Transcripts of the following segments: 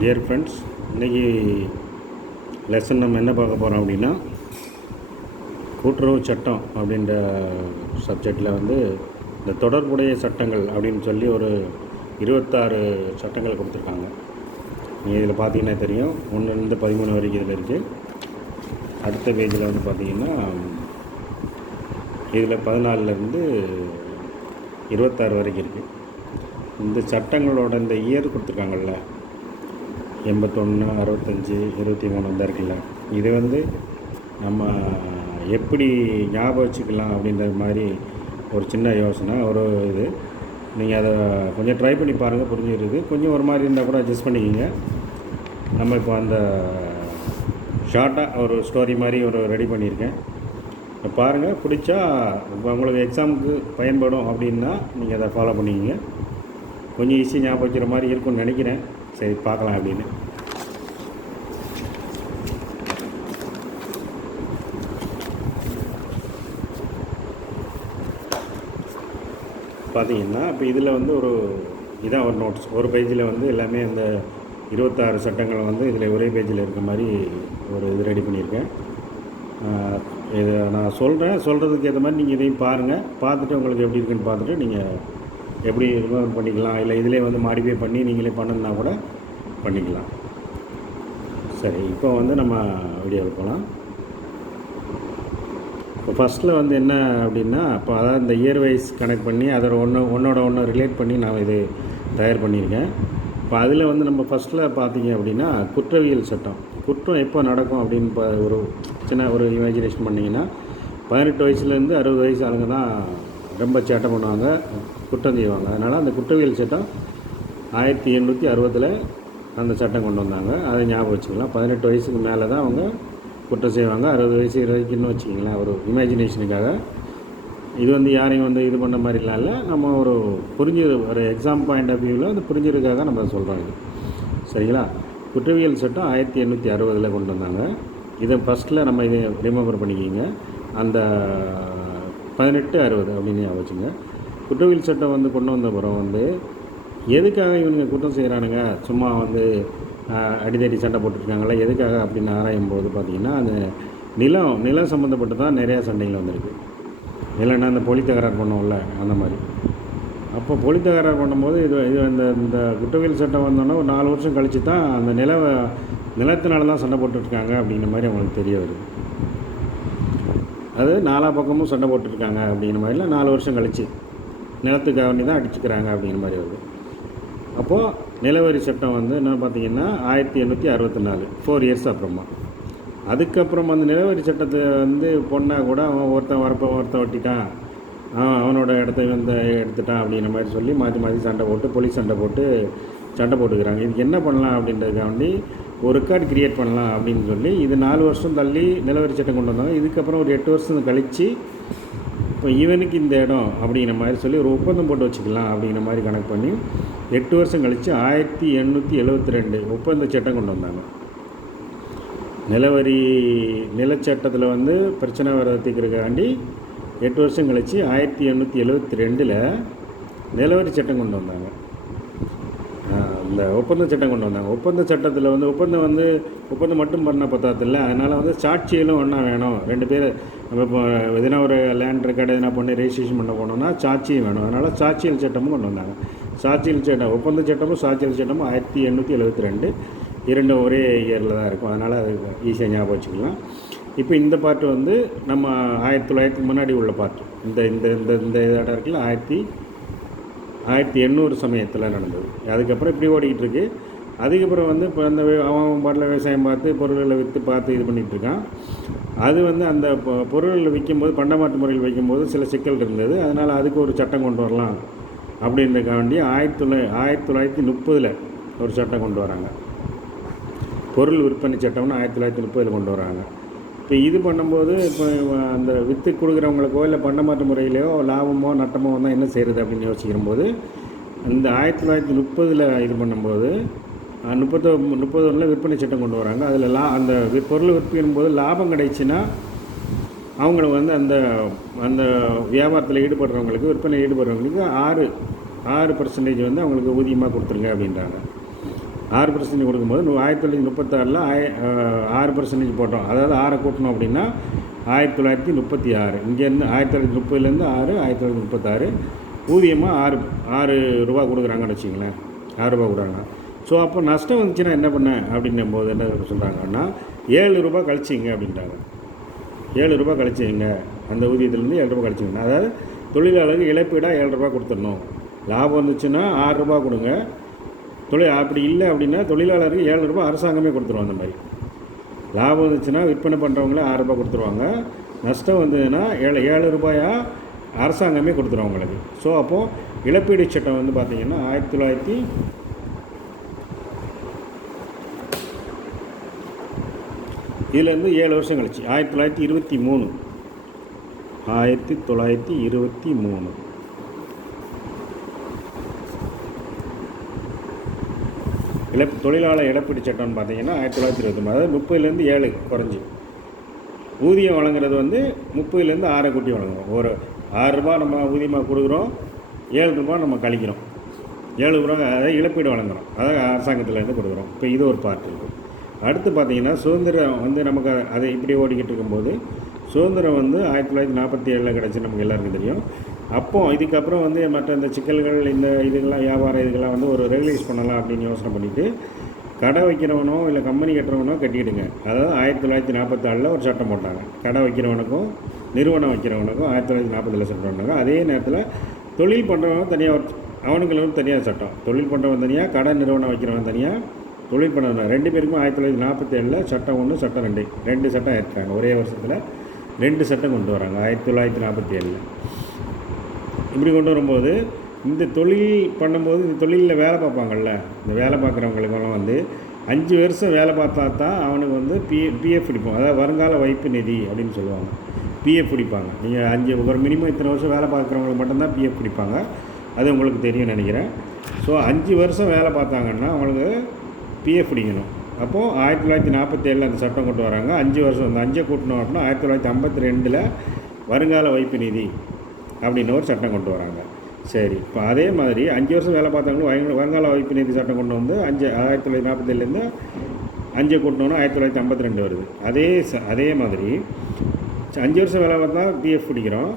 Dear friends, இன்றைக்கி lesson நம்ம என்ன பார்க்க போகிறோம் அப்படின்னா, கூட்டுறவு சட்டம் அப்படின்ற சப்ஜெக்டில் வந்து இந்த தொடர்புடைய சட்டங்கள் அப்படின்னு சொல்லி ஒரு 26 சட்டங்கள் கொடுத்துருக்காங்க. நீங்கள் இதில் பார்த்தீங்கன்னா தெரியும், 1 13 வரைக்கும் இதில் இருக்குது. அடுத்த பேஜில் வந்து பார்த்திங்கன்னா இதில் 14லேருந்து 26 வரைக்கும் இருக்குது. இந்த சட்டங்களோட இந்த இயர் கொடுத்துருக்காங்கல்ல, 81, 65, 23 தான் இருக்குல்ல, இது வந்து நம்ம எப்படி ஞாபகம் வச்சுக்கலாம் அப்படின்றது மாதிரி ஒரு சின்ன யோசனை, ஒரு இது. நீங்கள் அதை கொஞ்சம் ட்ரை பண்ணி பாருங்கள், புரிஞ்சுக்கிறது. கொஞ்சம் ஒரு மாதிரி இருந்தால் கூட அட்ஜஸ்ட் பண்ணிக்கிங்க. நம்ம இப்போ அந்த ஷார்ட்டாக ஒரு ஸ்டோரி மாதிரி ஒரு ரெடி பண்ணியிருக்கேன். பாருங்கள், பிடிச்சா இப்போ உங்களுக்கு எக்ஸாமுக்கு பயன்படும் அப்படின்னா நீங்கள் அதை ஃபாலோ பண்ணிக்கிங்க. கொஞ்சம் ஈஸியாக ஞாபகம் வைக்கிற மாதிரி இருக்கும்னு நினைக்கிறேன். சரி, பார்க்கலாம் அப்படின்னு. பார்த்தீங்கன்னா இப்போ இதில் வந்து இதான் ஒரு நோட்ஸ். ஒரு பேஜில் வந்து எல்லாமே அந்த 26 சட்டங்கள் வந்து இதில் ஒரே பேஜில் இருக்க மாதிரி ஒரு இது ரெடி பண்ணியிருக்கேன். இதை நான் சொல்கிறதுக்கு ஏற்ற மாதிரி நீங்கள் இதையும் பாருங்கள். பார்த்துட்டு உங்களுக்கு எப்படி இருக்குன்னு பார்த்துட்டு நீங்கள் எப்படி ரிமூவ் பண்ணிக்கலாம், இல்லை இதிலே வந்து மாடிஃபை பண்ணி நீங்களே பண்ணணுன்னா கூட பண்ணிக்கலாம். சரி, இப்போ வந்து நம்ம வீடியோவில் போகலாம். இப்போ ஃபஸ்ட்டில் வந்து என்ன அப்படின்னா, இப்போ அதாவது இந்த இயர் வைஸ் கனெக்ட் பண்ணி அதோட ஒன்றோட ஒன்று ரிலேட் பண்ணி நான் இது தயார் பண்ணியிருக்கேன். இப்போ அதில் வந்து நம்ம ஃபஸ்ட்டில் பார்த்தீங்க அப்படின்னா, குற்றவியல் சட்டம். குற்றம் எப்போ நடக்கும் அப்படின்னு ஒரு சின்ன ஒரு இமேஜினேஷன் பண்ணிங்கன்னா, 18 வயசுலேருந்து 60 வயசு ஆளுங்க தான் ரொம்ப சேட்டை பண்ணுவாங்க, குற்றம் செய்வாங்க. அதனால் அந்த குற்றவியல் சட்டம் 1860 அந்த சட்டம் கொண்டு வந்தாங்க. அதை ஞாபகம் வச்சுக்கலாம். 18 வயசுக்கு மேலே தான் அவங்க குற்றம் செய்வாங்க. 60 வயசு வரைக்கும்னு வச்சுக்கிங்களேன், ஒரு இமேஜினேஷனுக்காக. இது வந்து யாரையும் வந்து இது பண்ண மாதிரிலாம் இல்லை, நம்ம ஒரு ஒரு எக்ஸாம் பாயிண்ட் ஆஃப் வியூவில் அது புரிஞ்சதுக்காக நம்ம சொல்கிறோம். இது சரிங்களா? குற்றவியல் சட்டம் 1860 கொண்டு வந்தாங்க. இதை ஃபஸ்ட்டில் நம்ம இதை ரிமெம்பர் பண்ணிக்கிங்க. அந்த 1860 அப்படின்னு வச்சுங்க. குற்றவியல் சட்டம் வந்து கொண்டு வந்த பிறகு வந்து எதுக்காக இவனுங்க குற்றம் செய்கிறானுங்க, சும்மா வந்து அடிதடி சண்டை போட்டுருக்காங்களா, எதுக்காக அப்படின்னு ஆராயும் போது பார்த்திங்கன்னா, அந்த நிலம் சம்மந்தப்பட்டு தான் நிறையா சண்டைகள் வந்திருக்கு. இல்லைன்னா அந்த பொலி தகராறு பண்ணுவோம்ல, அந்த மாதிரி. அப்போ பொலி தகராறு பண்ணும்போது இந்த குற்றவியல் சட்டம் வந்தோன்னா ஒரு 4 வருஷம் கழித்து தான் அந்த நிலத்தினால தான் சண்டை போட்டுருக்காங்க அப்படிங்கிற மாதிரி அவங்களுக்கு தெரிய வருது. அது 4 பக்கமும் சண்டை போட்டுருக்காங்க அப்படிங்கிற மாதிரிலாம் 4 வருஷம் கழித்து நிலத்துக்காக வேண்டி தான் அடிச்சுக்கிறாங்க அப்படிங்கிற மாதிரி வருது. அப்போது நிலவரி சட்டம் வந்து என்ன பார்த்திங்கன்னா 1864, 4 இயர்ஸ் அப்புறமா. அதுக்கப்புறம் அந்த நிலவரி சட்டத்தை வந்து பொண்ணாக கூட அவன் ஒருத்தன் ஒட்டிட்டான், அவனோட இடத்த வந்து எடுத்துட்டான் அப்படிங்கிற மாதிரி சொல்லி மாற்றி சண்டை போட்டு போலீஸ் சண்டை போட்டுக்கிறாங்க. இதுக்கு என்ன பண்ணலாம் அப்படின்றதுக்காண்டி ஒரு ரெக்கார்டு க்ரியேட் பண்ணலாம் அப்படின்னு சொல்லி இது 4 வருஷம் தள்ளி நிலவரி சட்டம் கொண்டு வந்தாங்க. இதுக்கப்புறம் ஒரு 8 வருஷம் கழித்து இப்போ இவனுக்கு இந்த இடம் அப்படிங்கிற மாதிரி சொல்லி ஒரு ஒப்பந்தம் போட்டு வச்சுக்கலாம் அப்படிங்கிற மாதிரி கணக்கு பண்ணி 8 வருஷம் கழித்து 1872 ஒப்பந்த சட்டம் கொண்டு வந்தாங்க. நிலச்சட்டத்தில் வந்து பிரச்சனை வர்றதுக்காண்டி 8 வருஷம் கழித்து 1872 நிலவரி சட்டம் கொண்டு வந்தாங்க. இந்த ஒப்பந்த சட்டம் கொண்டு வந்தாங்க. ஒப்பந்த சட்டத்தில் வந்து ஒப்பந்தம் மட்டும் பண்ண பத்தாதில்ல, அதனால் வந்து சாட்சிகளும் ஒன்றா வேணும். 2 பேர் நம்ம இப்போ எதுனா ஒரு லேண்ட் ரெக்கார்டு எதுனா பண்ணி ரெஜிஸ்ட்ரேஷன் பண்ண போனோம்னா சாட்சியும் வேணும். அதனால் சாட்சியல் சட்டமும் கொண்டு வந்தாங்க. சாட்சியல் சட்டம், ஒப்பந்த சட்டமும் சாட்சியல் சட்டமும் 1872 2 ஒரே இயரில் தான் இருக்கும். அதனால் அது ஈஸியாக ஞாபகம் வச்சுக்கலாம். இப்போ இந்த பாட்டு வந்து நம்ம 1900 முன்னாடி உள்ள பாட்டு. இந்த இந்த இந்த இடம் இருக்குல்ல, 1800 சமயத்தில் நடந்தது. அதுக்கப்புறம் இப்படி ஓடிக்கிட்டு இருக்கு. அதுக்கப்புறம் வந்து இப்போ அந்த அவன் பாட்டில் விவசாயம் பார்த்து பொருள்களை விற்று பார்த்து இது பண்ணிகிட்ருக்கான். அது வந்து அந்த பொருள்களை விற்கும்போது பண்டமாற்று முறையில் வைக்கும்போது சில சிக்கல் இருந்தது. அதனால் அதுக்கு ஒரு சட்டம் கொண்டு வரலாம் அப்படின்றக்காண்டி 1930 ஒரு சட்டம் கொண்டு வராங்க. பொருள் விற்பனை சட்டம்னு 1930 கொண்டு வராங்க. இப்போ இது பண்ணும்போது இப்போ அந்த விற்று கொடுக்குறவங்களுக்கோ இல்லை பண்டமாற்று முறையிலையோ லாபமோ நட்டமோ வந்தால் என்ன செய்கிறது அப்படின்னு யோசிக்கிறம்போது இந்த 1930 இது பண்ணும்போது 31 விற்பனை சட்டம் கொண்டு வராங்க. அதில் அந்த பொருள் விற்பனையும் போது லாபம் கிடைச்சின்னா அவங்களுக்கு வந்து அந்த வியாபாரத்தில் ஈடுபடுறவங்களுக்கு, விற்பனையில் ஈடுபடுறவங்களுக்கு 6% வந்து அவங்களுக்கு ஊதியமாக கொடுத்துருங்க அப்படின்றாங்க. 6% கொடுக்கும்போது 1936 6% போட்டோம். அதாவது 6 கூட்டணும் அப்படின்னா 1936. இங்கேருந்து 1930லேருந்து 6, 1936 ஊதியமாக 6 ரூபா கொடுக்குறாங்கன்னு வச்சிங்களேன். 6 ரூபா கொடுக்குறாங்க. ஸோ அப்போ நஷ்டம் வந்துச்சுன்னா என்ன பண்ண அப்படின்னும் போது என்ன சொல்கிறாங்கன்னா 7 ரூபா கழிச்சிங்க அப்படின்ட்டாங்க. 7 ரூபா கழிச்சிங்க, அந்த ஊதியத்துலேருந்து 7 ரூபா கழிச்சிங்க. அதாவது தொழிலாளருக்கு இழப்பீடாக 7 ரூபா கொடுத்துடணும். லாபம் வந்துச்சுன்னா 6 ரூபா கொடுங்க. அப்படி இல்லை அப்படின்னா தொழிலாளருக்கு 7 ரூபா அரசாங்கமே கொடுத்துருவோம். அந்த மாதிரி லாபம் வந்துச்சுன்னா விற்பனை பண்ணுறவங்களே 6 ரூபா கொடுத்துருவாங்க. நஷ்டம் வந்ததுன்னா 7 ரூபாயாக அரசாங்கமே கொடுத்துருவோம் உங்களுக்கு. ஸோ அப்போது இழப்பீடு சட்டம் வந்து பார்த்திங்கன்னா 1923 கழிச்சு 1923 தொழிலாளர் இழப்பீடு சட்டம்னு பார்த்தீங்கன்னா 1923, அதாவது 30லேருந்து 7 குறைஞ்சி ஊதியம் வழங்குறது வந்து 30லேருந்து 6 கூட்டி வழங்குறோம். ஒரு 6 ரூபா நம்ம ஊதியமாக கொடுக்குறோம், 7 ரூபா நம்ம கழிக்கிறோம். 7 ரூபா அதாவது இழப்பீடு வழங்குகிறோம், அதாவது அரசாங்கத்திலேருந்து கொடுக்குறோம். இப்போ இது ஒரு பார்ட் இருக்குது. அடுத்து பார்த்திங்கன்னா சுதந்திரம் வந்து நமக்கு அது இப்படி ஓடிக்கிட்டு இருக்கும்போது சுதந்திரம் வந்து 1947 கிடச்சி, நமக்கு எல்லாருக்கும் தெரியும். அப்போது இதுக்கப்புறம் வந்து மற்ற இந்த சிக்கல்கள், இந்த இதுக்கெல்லாம் வியாபாரம் இதுக்கெல்லாம் வந்து ஒரு ரெகுலைஸ் பண்ணலாம் அப்படின்னு யோசனை பண்ணிவிட்டு கடை வைக்கிறவனோ இல்லை கம்பெனி கட்டுறவனோ கட்டிக்கிடுங்க. அதாவது 1944 ஒரு சட்டம் போட்டாங்க. கடை வைக்கிறவனுக்கும் நிறுவனம் வைக்கிறவனுக்கும் 1940 சட்டம் போட்டாங்க. அதே நேரத்தில் தொழில் பண்ணுறவனும் தனியாக அவனுங்களும் தனியாக சட்டம். தொழில் பண்ணுறவன் தனியாக, கடை நிறுவனம் வைக்கிறவன் தனியாக, தொழில் பண்ணுறவன் 2 பேருக்கும் 1947 சட்டம் 1 சட்டம் 2 சட்டம் ஏற்றாங்க. ஒரே வருஷத்தில் 2 சட்டம் கொண்டு வராங்க 1947. இப்படி கொண்டு வரும்போது இந்த தொழில் பண்ணும்போது இந்த தொழிலில் வேலை பார்ப்பாங்கள்ல, இந்த வேலை பார்க்குறவங்களுக்கெல்லாம் வந்து 5 வருஷம் வேலை பார்த்தா தான் அவனுக்கு வந்து பிஎஃப் பிடிப்போம். அதாவது வருங்கால வைப்பு நிதி அப்படின்னு சொல்லுவாங்க. பிஎஃப் பிடிப்பாங்க. நீங்கள் ஒரு மினிமம் இத்தனை வருஷம் வேலை பார்க்குறவங்களுக்கு மட்டும்தான் பிஎஃப் பிடிப்பாங்க. அது உங்களுக்கு தெரியும் நினைக்கிறேன். ஸோ 5 வருஷம் வேலை பார்த்தாங்கன்னா அவங்களுக்கு பிஎஃப் பிடிக்கணும். அப்போது 1947 அந்த சட்டம் கொண்டு வராங்க. 5 வருஷம் அந்த 5 கூட்டணும் அப்படின்னா 1952 வருங்கால வைப்பு நிதி அப்படின்னு ஒரு சட்டம் கொண்டு வராங்க. சரி, இப்போ அதே மாதிரி 5 வருஷம் வேலை பார்த்தவங்களும் வருங்கால வைப்பு நிதி சட்டம் கொண்டு வந்து 1947 5 கூட்டணும்னா 1952 வருது. அதே மாதிரி 5 வருஷம் வேலை பார்த்தா பிஎஃப் பிடிக்கிறோம்.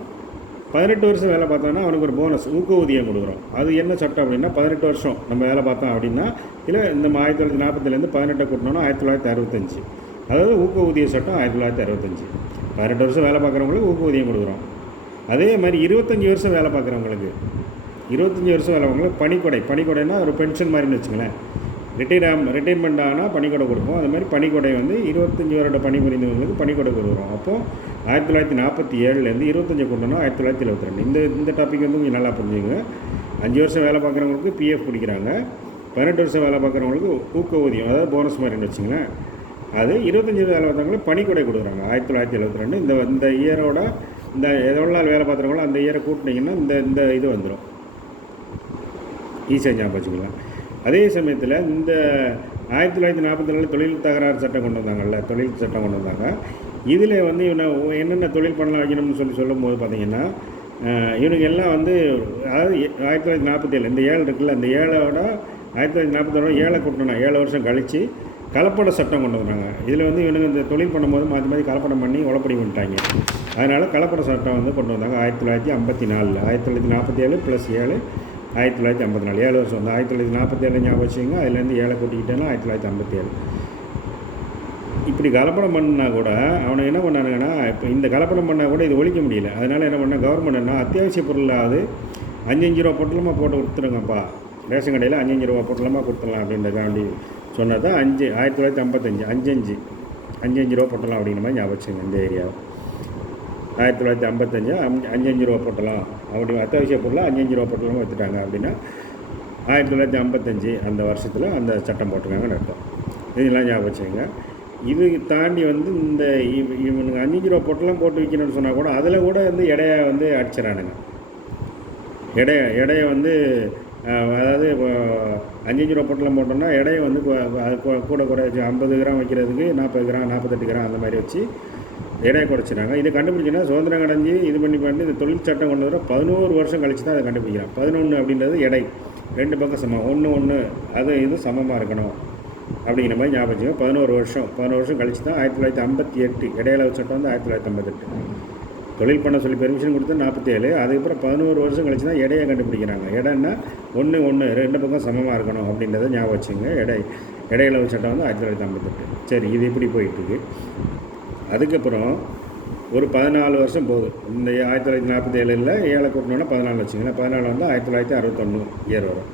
18 வருஷம் வேலை பார்த்தோன்னா அவனுக்கு ஒரு போனஸ் ஊக்கஊதியம் கொடுக்குறோம். அது என்ன சட்டம் அப்படின்னா 18 வருஷம் நம்ம வேலை பார்த்தோம் அப்படின்னா இல்லை இந்த 1940 18 கூட்டணும்னா 1965, அதாவது ஊக்கஊதிய சட்டம் 1965. 18 வருஷம் வேலை பார்க்குறவங்களுக்கு ஊக்கஊதியம் கொடுக்குறோம். அதே மாதிரி 25 வருஷம் வேலை பார்க்குறவங்களுக்கு 25 வருஷம் வேலை பார்க்குறவங்களுக்கு பணிக்கொடைனா ஒரு பென்ஷன் மாதிரின்னு வச்சுங்களேன். ரிட்டைர்மெண்ட் ஆனால் பணிக்கொடை கொடுப்போம். அது மாதிரி பணிக்கொடை வந்து 25 வருட பணி புரிந்தவங்களுக்கு பணிக்கொடை கொடுக்குறோம். அப்போது 1947 25 கொண்டுனா 1972. இந்த டாபிக் வந்து கொஞ்சம் நல்லா புரிஞ்சுங்க. 5 வருஷம் வேலை பார்க்குறவங்களுக்கு பிஎஃப் பிடிக்கிறாங்க. 18 வருஷம் வேலை பார்க்குறவங்களுக்கு ஊக்கஊதியம், அதாவது போனஸ் மாதிரின்னு வச்சுங்களேன். அது 25 வேலை பார்த்தவங்களுக்கு பணிக்கொடை கொடுக்குறாங்க 1972. இந்த இயரோட இந்த எவ்வளோ நாள் வேலை பார்க்குறவங்களோ அந்த இயரை கூட்டினீங்கன்னா இந்த இது வந்துடும். ஈஸியாக ஞாபகம் வச்சுக்கலாம். அதே சமயத்தில் இந்த 1944 தொழில் தகராறு சட்டம் கொண்டு வந்தாங்கல்ல, தொழில் சட்டம் கொண்டு வந்தாங்க. இதில் வந்து என்னென்ன தொழில் பண்ணலாம் வைக்கணும்னு சொல்லும்போது பார்த்திங்கன்னா இவனுக்கு எல்லாம் வந்து அதாவது 1947 இந்த 7 இருக்குல்ல, இந்த 7ஓட 1947 7 கூட்டணும்னா 7 வருஷம் கழித்து கலப்பட சட்டம் கொண்டு வந்தாங்க. இதில் வந்து இவனுங்க இந்த தொழில் பண்ணும்போது மாற்றி கலப்படம் பண்ணி உழப்படி பண்ணிட்டாங்க. அதனால் கலப்பட சட்டம் வந்து கொண்டு வந்தாங்க 1954. 1947 + 7 1954 7 வருஷம். அந்த 1947 ஞாபகம் வச்சுங்க. அதுலேருந்து 7 கூட்டிக்கிட்டேன்னா 1957. இப்படி கலப்படம் பண்ணால் கூட அவனை என்ன பண்ணானுங்கன்னா, இப்போ இந்த கலப்படம் பண்ணால் கூட இது ஒழிக்க முடியல. அதனால் என்ன பண்ணால் கவர்மெண்ட் என்ன அத்தியாவசிய பொருளாவது 5 ரூபா பொட்டலமாக போட்டு கொடுத்துருங்கப்பா, ரேஷன் கடையில் 5 ரூபா பொட்டலமாக கொடுத்துடலாம் அப்படின்றதாண்டி சொன்னது தான் 1955 5 ரூபா போட்டலாம் அப்படிங்கிற மாதிரி ஞாபகம் வச்சுங்க. இந்த ஏரியாவை 1955 5 ரூபா போட்டலாம் அப்படி அத்தியாவசிய பொருளாக 5 ரூபா போட்டலாமல் வச்சுட்டாங்க. அப்படின்னா 1955 அந்த வருஷத்தில் அந்த சட்டம் போட்டிருக்காங்கன்னு அர்த்தம். இதெல்லாம் ஞாபகம் வச்சுங்க. இது தாண்டி வந்து இந்த இவனுக்கு 5 ரூபா பொட்டலாம் போட்டு விற்கணும்னு சொன்னால் கூட அதில் கூட வந்து எடையை வந்து அடிச்சிடறானுங்க. எடையை வந்து அதாவது 5 ரூபா பொட்டலம் போட்டோம்னா எடையை வந்து கூட குறைச்சி 50 கிராம் வைக்கிறதுக்கு 40 கிராம் 48 கிராம் அந்த மாதிரி வச்சு எடையை குறைச்சிட்டாங்க. இதை கண்டுபிடிச்சின்னா சுதந்திரம் அடைஞ்சு இது பண்ணி இந்த தொழில் சட்டம் கொண்டு வர 11 வருஷம் கழிச்சு தான் அதை கண்டுபிடிக்கிறான். 11 அப்படின்றது எடை. ரெண்டு பக்கம் சமம், ஒன்று அது இது சமமாக இருக்கணும் அப்படிங்கிற மாதிரி ஞாபகம் வச்சுக்கோங்க. 11 வருஷம் கழிச்சு தான் 1958 இடையில சட்டம் வந்து 1958 தொழில் பண்ண சொல்லி பெர்மிஷன் கொடுத்து 47. அதுக்கப்புறம் 11 வருஷம் கழிச்சு தான் எடையை கண்டுபிடிக்கிறாங்க. எடைன்னா ஒன்று ரெண்டு பக்கம் சமமாக இருக்கணும் அப்படின்றத ஞாபகம் வச்சுங்க. இடையில சட்டம் வந்து 1958. சரி, இது இப்படி போயிட்டுருக்கு. அதுக்கப்புறம் ஒரு 14 வருஷம் போகுது. இந்த 1947 ஏழை கூட்டணுன்னா 14 வச்சுங்களேன். 14 வந்து 1961 இயர் வரும்.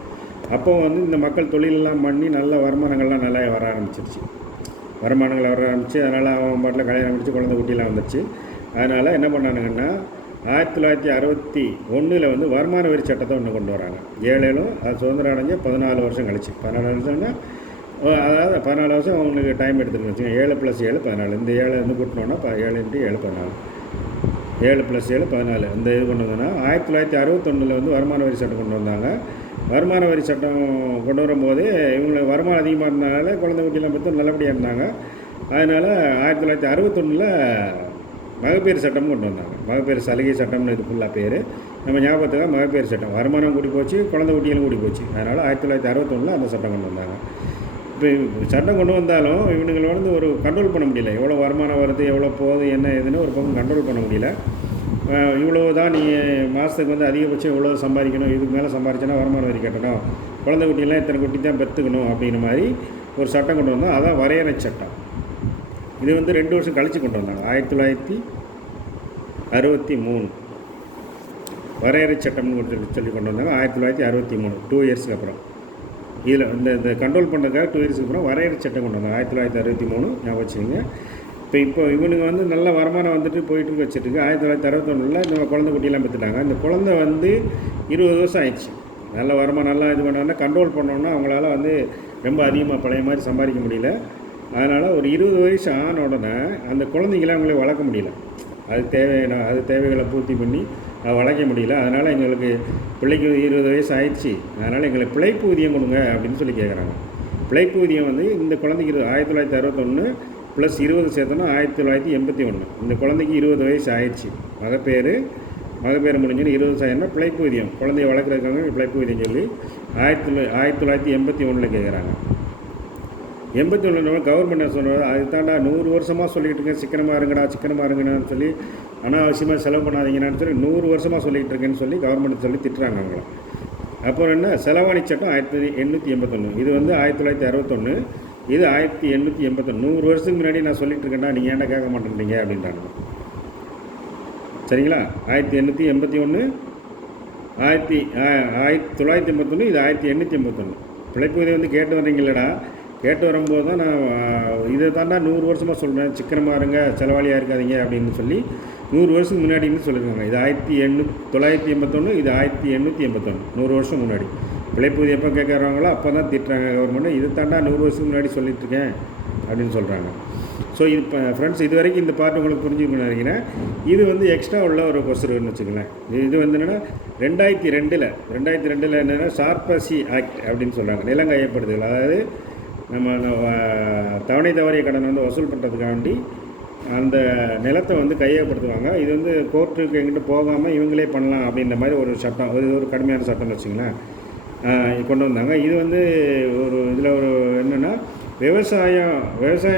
அப்போ வந்து இந்த மக்கள் தொழிலெல்லாம் பண்ணி நல்ல வருமானங்கள்லாம் நல்லா வர ஆரம்பிச்சிருச்சு. வருமானங்கள் வர ஆரம்பிச்சு, அதனால் அவன் பாட்டில் கல்யாணம் முடிச்சு குழந்தை குட்டிலாம் வந்துச்சு. அதனால் என்ன பண்ணானுங்கன்னா 1961 வந்து வருமான வரி சட்டத்தை ஒன்று கொண்டு வராங்க. ஏழேலும் அது சுதந்திரம் அடைஞ்ச 14 வருஷம் கழிச்சு. 14 வருஷம்னா அதாவது 14 வருஷம் அவங்களுக்கு டைம் எடுத்துகிட்டு வச்சுங்க. 7 + 7 14. இந்த 7 வந்து கூட்டினோன்னா 7 × 7 14. 7 + 7 14. இந்த இது கொண்டு வந்தோன்னா 1961 வந்து வருமான வரி சட்டம் கொண்டு வந்தாங்க. வருமான வரி சட்டம் கொண்டு வரும்போது இவங்களுக்கு வருமானம் அதிகமாக இருந்தனால குழந்தை குட்டிலாம் பார்த்து நல்லபடியாக இருந்தாங்க. அதனால் 1961 மகப்பேறு சட்டம் கொண்டு வந்தாங்க. மகப்பேறு சலுகை சட்டம்னு இது ஃபுல்லாக பேர். நம்ம ஞாபகத்துக்காக மகப்பேறு சட்டம். வருமானம் கூடி போச்சு, குழந்தை குட்டிகளும் கூடி போச்சு. அதனால் 1961 அந்த சட்டம் கொண்டு வந்தாங்க. இப்போ சட்டம் கொண்டு வந்தாலும் இவனுங்களை வந்து ஒரு கண்ட்ரோல் பண்ண முடியல. எவ்வளோ வருமானம் வருது, எவ்வளோ போகுது, என்ன ஏதுன்னு ஒரு பக்கம் கண்ட்ரோல் பண்ண முடியல. இவ்வளோ தான் நீ மாதத்துக்கு வந்து அதிகபட்சம் இவ்வளோ சம்பாதிக்கணும், இதுக்கு மேலே சம்பாதிச்சோன்னா வருமான வரி கட்டணும், குழந்தை குட்டியெல்லாம் இத்தனை குட்டி தான் பெற்றுக்கணும் அப்படிங்கிற மாதிரி ஒரு சட்டம் கொண்டு வந்தோம். அதான் வரையறை சட்டம். இது வந்து 2 வருஷம் கழித்து கொண்டு வந்தாங்க. 1963 வரையறை சட்டம்னு சொல்லி கொண்டு வந்தாங்க. 1963 2 இயர்ஸுக்கு அப்புறம் இதில் இந்த கண்ட்ரோல் பண்ணுறதுக்காக 2 இயர்ஸுக்கு அப்புறம் வரையறை சட்டம் கொண்டு வந்தாங்க. 1963 ஞாபகம் வச்சுங்க. இப்போ இவனுங்க வந்து நல்ல வருமானம் வந்துட்டு போயிட்டு வச்சுட்டுருக்கு. 1961 இந்த குழந்தை குட்டியெல்லாம் பெற்றுட்டாங்க. இந்த குழந்தை வந்து 20 வருஷம் ஆயிடுச்சு. நல்ல வருமானம் நல்லா இது பண்ணோன்னா கண்ட்ரோல் பண்ணோன்னா அவங்களால வந்து ரொம்ப அதிகமாக பழைய மாதிரி சம்பாதிக்க முடியல. அதனால் ஒரு 20 வயசு ஆன உடனே அந்த குழந்தைங்களாம் அவங்களே வளர்க்க முடியல. அது தேவைகளை பூர்த்தி பண்ணி அதை வளர்க்க முடியல. அதனால் எங்களுக்கு பிள்ளைக்கு 20 வயசு ஆயிடுச்சு, அதனால் எங்களுக்கு பிழைப்பு ஊதியம் கொடுங்க அப்படின்னு சொல்லி கேட்குறாங்க. பிழைப்பு ஊதியம் வந்து இந்த குழந்தைக்கு 1961 + 20 சேர்த்தோன்னா 1981. இந்த குழந்தைக்கு 20 வயசு ஆயிடுச்சு. மகப்பேறு முடிஞ்சுன்னு 20 வயசு ஆயிடுனா பிழைப்பு ஊதியம், குழந்தைய வளர்க்குறதுக்காக பிழைப்பு ஊதியம் சொல்லி 1981 கேட்குறாங்க. 81 கவர்மெண்ட் சொல்கிறது அது தாண்டா 100 வருஷமாக சொல்லிகிட்டு இருக்கேன், சிக்கனமாக இருங்கடான்னு சொல்லி அனாவசியமாக செலவு பண்ணாதீங்கன்னு சொல்லி 100 வருஷமாக சொல்லிகிட்டு இருக்கேன்னு சொல்லி கவர்மெண்ட் சொல்லி திட்டுறாங்க அவங்கள. அப்புறம் என்ன, செலவாணி சட்டம் 1881. இது வந்து 1961, இது 1881. 100 வருஷத்துக்கு முன்னாடி நான் சொல்லிட்டு இருக்கேன்டா, நீங்கள் ஏன்டா கேட்க மாட்டேன்றீங்க அப்படின்றாங்க. சரிங்களா? 1881, 1981, இது 1881. பிழைப்பு உதவி வந்து கேட்டு வர்றீங்களடா, கேட்டு வரும்போது தான் நான் இதை தாண்டா 100 வருஷமாக சொல்கிறேன், சிக்கனமாக இருங்க, செலவாளியாக இருக்காதீங்க அப்படின்னு சொல்லி 100 வருஷத்துக்கு முன்னாடின்னு சொல்லியிருக்காங்க. இது 1981, இது 1881, 100 வருஷம் முன்னாடி. பிழைப்பு எப்போ கேட்குறாங்களோ அப்போ தான் திட்டுறாங்க கவர்மெண்ட்டு. இது தாண்டா 100 வருஷத்துக்கு முன்னாடி சொல்லிட்டுருக்கேன் அப்படின்னு சொல்கிறாங்க. ஸோ இது இப்போ ஃப்ரெண்ட்ஸ், இது வரைக்கும் இந்த பார்ட் உங்களுக்கு புரிஞ்சுக்கணும்னு நினைக்கிறேன். இது வந்து எக்ஸ்ட்ரா உள்ள ஒரு கொஸ்டின்னு வச்சுக்கலேன். இது வந்து என்னென்னா 2002 என்னென்னா சார்பசி ஆக்ட் அப்படின்னு சொல்கிறாங்க. நிலங்கையப்படுத்துதல், அதாவது நம்ம தவணை தவறிய கடன் வந்து வசூல் பண்ணுறதுக்காண்டி அந்த நிலத்தை வந்து கையகப்படுத்துவாங்க. இது வந்து கோர்ட்டுக்கு எங்கிட்ட போகாமல் இவங்களே பண்ணலாம் அப்படின்ற மாதிரி ஒரு சட்டம், ஒரு கடுமையான சட்டம்னு வச்சுங்களேன் கொண்டு வந்தாங்க. இது வந்து இதில் ஒரு என்னென்னா விவசாய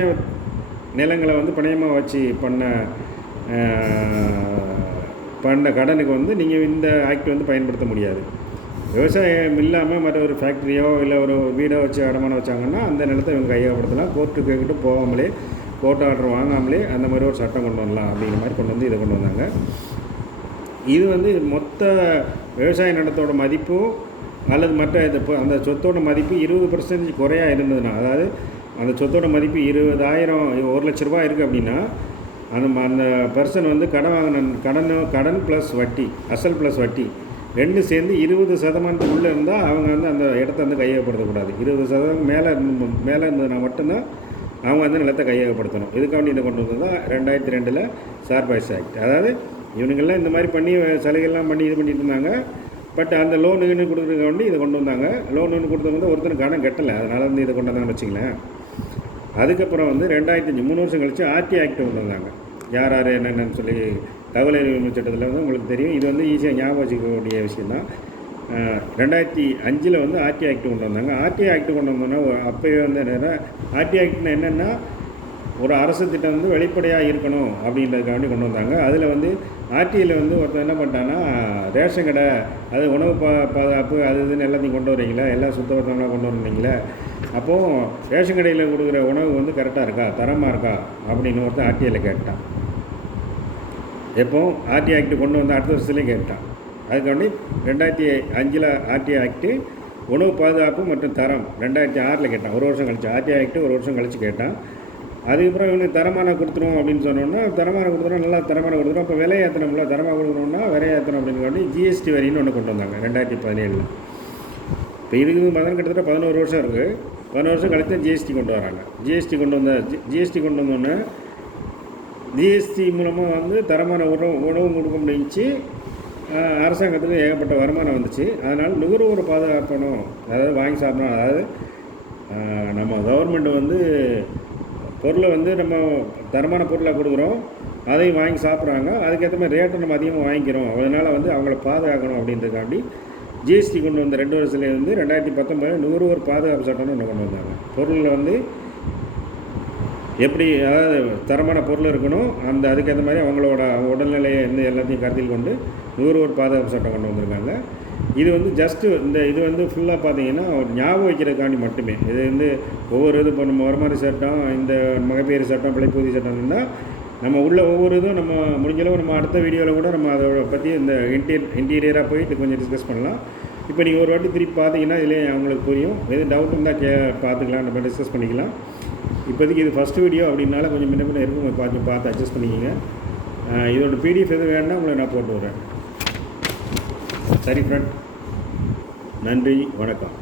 நிலங்களை வந்து பணயமாக வச்சு பண்ண கடனுக்கு வந்து நீங்கள் இந்த ஆக்ட் வந்து பயன்படுத்த முடியாது. விவசாயம் இல்லாமல் மற்ற ஒரு ஃபேக்ட்ரியோ இல்லை ஒரு வீடோ வச்சு அடமானம் வச்சாங்கன்னா அந்த நிலத்தை இவங்க கையகப்படுத்தலாம். கோர்ட்டுக்கு எங்கிட்ட போகாமலே, கோர்ட் ஆர்டர் வாங்காமலே அந்த மாதிரி ஒரு சட்டம் கொண்டு வரலாம் அப்படிங்கிற மாதிரி கொண்டு வந்து இதை கொண்டு வந்தாங்க. இது வந்து மொத்த விவசாய நிலத்தோட மதிப்பும் அல்லது மற்ற அந்த சொத்தோட மதிப்பு 20% குறையாக இருந்ததுன்னா, அதாவது அந்த சொத்தோட மதிப்பு 20,000 1 லட்ச ரூபா இருக்குது அப்படின்னா அந்த பர்சன் வந்து கடன் ப்ளஸ் வட்டி, அசல் ப்ளஸ் வட்டி ரெண்டு சேர்ந்து 20% உள்ளே இருந்தால் அவங்க வந்து அந்த இடத்த வந்து கையகப்படுத்தக்கூடாது. 20% மேலே இருந்ததுன்னா மட்டும்தான் அவங்க வந்து நிலத்தை கையகப்படுத்தணும். இதுக்காண்டி இதை கொண்டு வந்தது தான் 2002 சார்பஸ் ஆக்ட். அதாவது இவனுங்கள்லாம் இந்த மாதிரி பண்ணி சலுகைலாம் பண்ணி இது பண்ணிட்டு இருந்தாங்க. பட் அந்த லோனுன்னு கொடுக்குறதுக்காண்டி இதை கொண்டு வந்தாங்க. லோனுன்னு கொடுத்தவங்க வந்து ஒருத்தர் கடன் கட்டலை, அதனால் வந்து இதை கொண்டு வந்தாங்கன்னு வச்சுங்களேன். அதுக்கப்புறம் வந்து 2005 3 வருஷம் கழித்து ஆர்டி ஆக்ட் கொண்டு வந்தாங்க. யார் என்னென்னு சொல்லி தகவல் அறிவு சட்டத்தில் வந்து உங்களுக்கு தெரியும். இது வந்து ஈஸியாக ஞாபகம் வச்சுக்கக்கூடிய விஷயம் தான். 2005 வந்து ஆர்டி ஆக்ட் கொண்டு வந்தாங்க. ஆர்டி ஆக்ட் கொண்டு வந்தோன்னா அப்போயே வந்து என்னென்னா ஆர்டி ஆக்ட்னு என்னென்னா ஒரு அரசு திட்டம் வந்து வெளிப்படையாக இருக்கணும் அப்படின்றதுக்காண்டி கொண்டு வந்தாங்க. அதில் வந்து ஆர்டியில் வந்து ஒருத்தர் என்ன பண்ணிட்டான்னா ரேஷன் கடை அது உணவு பாதுகாப்பு அது இதுன்னு எல்லாத்தையும் கொண்டு வரீங்களா, எல்லாம் சுத்தபத்தமாக கொண்டு வரீங்களா, அப்போது ரேஷன் கடையில் கொடுக்குற உணவு வந்து கரெக்டாக இருக்கா, தரமாக இருக்கா அப்படின்னு ஒருத்தர் ஆர்டிஐயில் கேட்டான். எப்போ ஆர்டி ஆக்ட் கொண்டு வந்து அடுத்த வருஷத்துலேயும் கேட்டான். அதுக்காண்டி 2005 ஆர்டி ஆக்ட்டு உணவு பாதுகாப்பு மற்றும் தரம் 2006 கேட்டான். ஒரு வருஷம் கழிச்சு ஆர்டி ஆக்ட்டு ஒரு வருஷம் கழித்து கேட்டான். அதுக்கப்புறம் இவனுக்கு தரமான கொடுத்துருவோம் அப்படின்னு சொன்னோன்னா தரமான கொடுத்துரும், நல்லா தரமான கொடுத்துரும். அப்போ விலை ஏற்றணும்ல, தரமாக கொடுக்கணும்னா விலை ஏற்றணும் அப்படின்னு ஜிஎஸ்டி வரின்னு ஒன்று கொண்டு வந்தாங்க 2017. இப்போ இதுக்கு பார்த்தீங்கன்னா கிட்டத்தட்ட 11 வருஷம் இருக்குது. 11 வருஷம் கழித்து ஜிஎஸ்டி கொண்டு வராங்க. ஜிஎஸ்டி கொண்டு வந்தோன்னே ஜிஎஸ்டி மூலமாக வந்து தரமான உணவு கொடுக்க முடிஞ்சிச்சு. அரசாங்கத்துக்கு ஏகப்பட்ட வருமானம் வந்துச்சு. அதனால் நுகர்வோர் பாதுகாக்கணும், அதாவது வாங்கி சாப்பிடணும். அதாவது நம்ம கவர்மெண்ட் வந்து பொருளை வந்து நம்ம தரமான பொருளாக கொடுக்குறோம், அதையும் வாங்கி சாப்பிட்றாங்க. அதுக்கேற்ற மாதிரி ரேட்டை நம்ம அதிகமாக வாங்கிக்கிறோம். அதனால் வந்து அவங்கள பாதுகாக்கணும் அப்படின்றதுக்காண்டி ஜிஎஸ்டி கொண்டு வந்த 2 வருஷத்துலேருந்து 2019 நுகர்வோர் பாதுகாப்பு சட்டம்னு ஒன்று கொண்டு வந்தாங்க. பொருளில் வந்து எப்படி அதாவது தரமான பொருள் இருக்கணும், அதுக்கேற்ற மாதிரி அவங்களோட உடல்நிலையை எல்லாத்தையும் கருத்தில் கொண்டு நுகர்வோர் பாதுகாப்பு சட்டம் கொண்டு வந்திருக்காங்க. இது வந்து ஜஸ்ட்டு இது வந்து ஃபுல்லாக பார்த்தீங்கன்னா ஒரு ஞாபகம் வைக்கிறதுக்காண்டி மட்டுமே. இது வந்து ஒவ்வொரு இப்போ நம்ம வருமான சட்டம், இந்த மகப்பேறு சட்டம், பிழைப்பூதி சட்டம் இருந்தால் நம்ம உள்ள ஒவ்வொரு இதுவும் நம்ம முடிஞ்சளவு நம்ம அடுத்த வீடியோவில் கூட நம்ம அதை பற்றி இந்த இன்டீரியராக போயிட்டு கொஞ்சம் டிஸ்கஸ் பண்ணலாம். இப்போ நீங்கள் ஒரு வாட்டி திருப்பி பார்த்தீங்கன்னா இதிலே அவங்களுக்கு புரியும். எது டவுட் இருந்தால் பார்த்துக்கலாம், நம்ம டிஸ்கஸ் பண்ணிக்கலாம். இப்போதைக்கு இது ஃபஸ்ட்டு வீடியோ அப்படின்னால கொஞ்சம் முன்ன இருக்கும், பார்த்து அட்ஜஸ்ட் பண்ணிக்கிங்க. இதோட பிடிஎஃப் எது வேணுன்னா உங்களை நான் போட்டு விட்றேன். சரி ஃப்ரெண்ட், நன்றி, வணக்கம்.